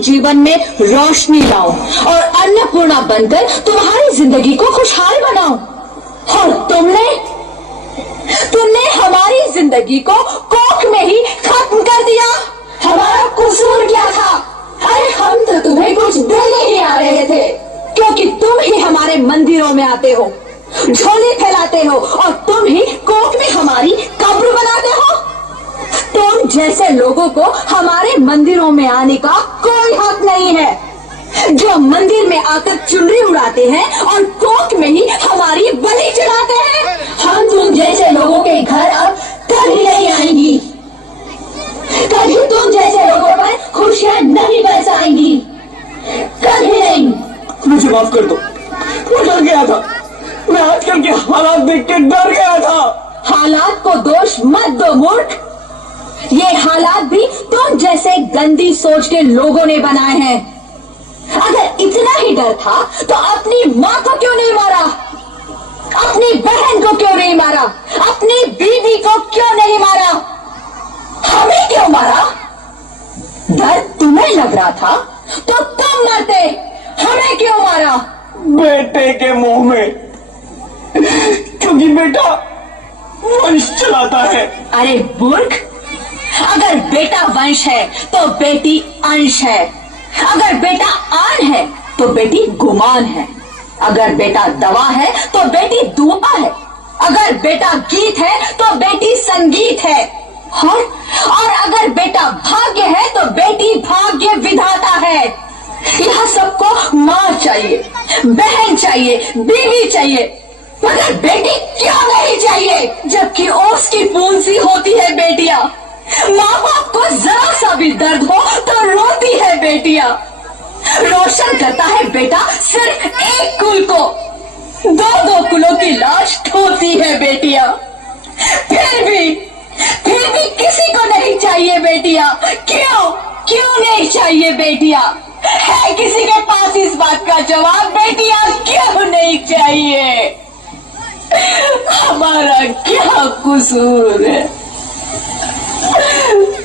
जीवन में रोशनी लाऊं और अन्नपूर्णा बनकर तुम्हारी जिंदगी को खुशहाल बनाऊं। और तुमने हमारी जिंदगी को कोख में ही खत्म कर दिया। हमारा कसूर क्या था? अरे हम तो तुम्हें कुछ देने ही आ रहे थे, क्योंकि तुम ही हमारे मंदिरों में आते हो, झोले फैलाते हो और तुम ही कोख में हमारी कब्र बनाते हो। तुम जैसे लोगों को हमारे मंदिरों में आने का कोई हक नहीं है, जो मंदिर में आकर चुनरी उड़ाते हैं और कोख में ही हमारी बलि चढ़ाते हैं। हम तुम जैसे लोगों के घर अब कभी नहीं आएंगी, कभी तुम जैसे लोगों पर खुशियां नहीं बरसाएंगी, कभी नहीं। मुझे माफ कर दो, मैं डर गया था। मैं आजकल के हालात देख के डर गया था। हालात को दोष मत दो मूर्ख, ये हालात भी तुम जैसे गंदी सोच के लोगों ने बनाए हैं। अगर इतना ही डर था तो अपनी माँ को क्यों नहीं मारा, अपनी बहन को क्यों नहीं मारा, अपनी बीवी को क्यों नहीं मारा, हमें क्यों मारा? डर तुम्हें लग रहा था तो तुम मरते, हमें क्यों मारा? बेटे के मुंह में, क्योंकि बेटा वंश चलाता है। अरे मूर्ख, अगर बेटा वंश है तो बेटी अंश है, अगर बेटा आन है तो बेटी गुमान है, अगर बेटा दवा है तो बेटी दुआ है, अगर बेटा गीत है तो बेटी संगीत है, और अगर बेटा भाग्य है तो बेटी भाग्य विधाता है। यह सबको माँ चाहिए, बहन चाहिए, बीवी चाहिए, मगर बेटी क्यों नहीं चाहिए? जबकि ओस की बूंद सी होती है बेटियां, माँ बाप को जरा सा भी दर्द हो तो रोती है बेटियां। रोशन करता है बेटा सिर्फ एक कुल को, दो दो कुलों की लाश ढोती है बेटियां। फिर भी किसी को नहीं चाहिए बेटियां। क्यों नहीं चाहिए बेटियां? है किसी के पास इस बात का जवाब? बेटियां क्यों नहीं चाहिए? हमारा क्या कसूर है?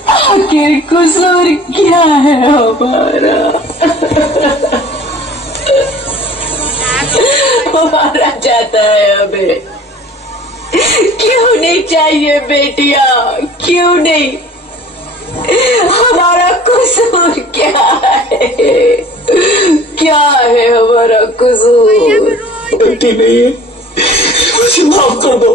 आखिर कसूर क्या है हमारा? हमारा जाता है हमें। क्यों नहीं चाहिए बेटियां? क्यों नहीं? हमारा कसूर क्या है? क्या है हमारा कसूर? गलती नहीं है, मुझे माफ कर दो,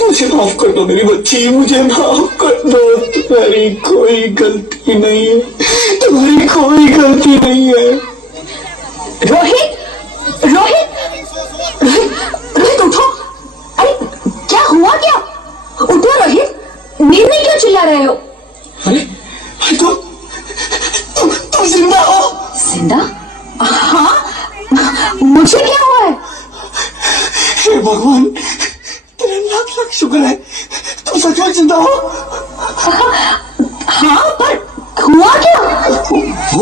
मुझे माफ कर दो मेरी बच्ची, मुझे माफ कर दो। तुम्हारी कोई गलती नहीं है, तुम्हारी कोई गलती नहीं है। रोहित, रोहित, रोहित उठो। अरे क्या हुआ? क्या? उठो रोहित, नींद में क्यों चिल्ला रहे हो? अरे तुम जिंदा हो? जिंदा? हाँ, मुझे क्या हुआ है? हे भगवान, तेरा लाख लाख शुक्र है, तुम सचमुच जिंदा हो।